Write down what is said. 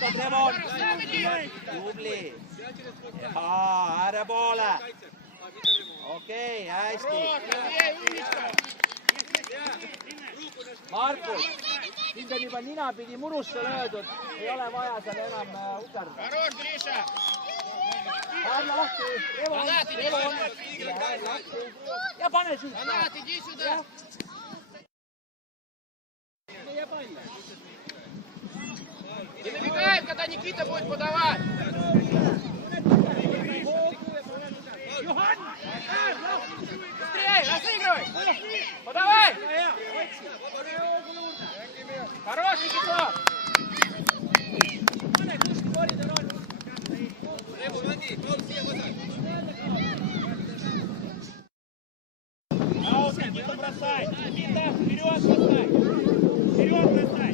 vastu, Trevon. Tubli. Jaa, ääre poole. Okei, hästi. Markus, sind on juba ninapidi murusse löödud. Ei ole vaja seal enam ukerda. Härra lahti, Revon. Ja pane siit. Не набегаем, когда Никита будет подавать. Быстрее, разыгрывай. Подавай. Хорош, Никита. Никита, бросай. Никита, вперед бросай. Вперед бросай.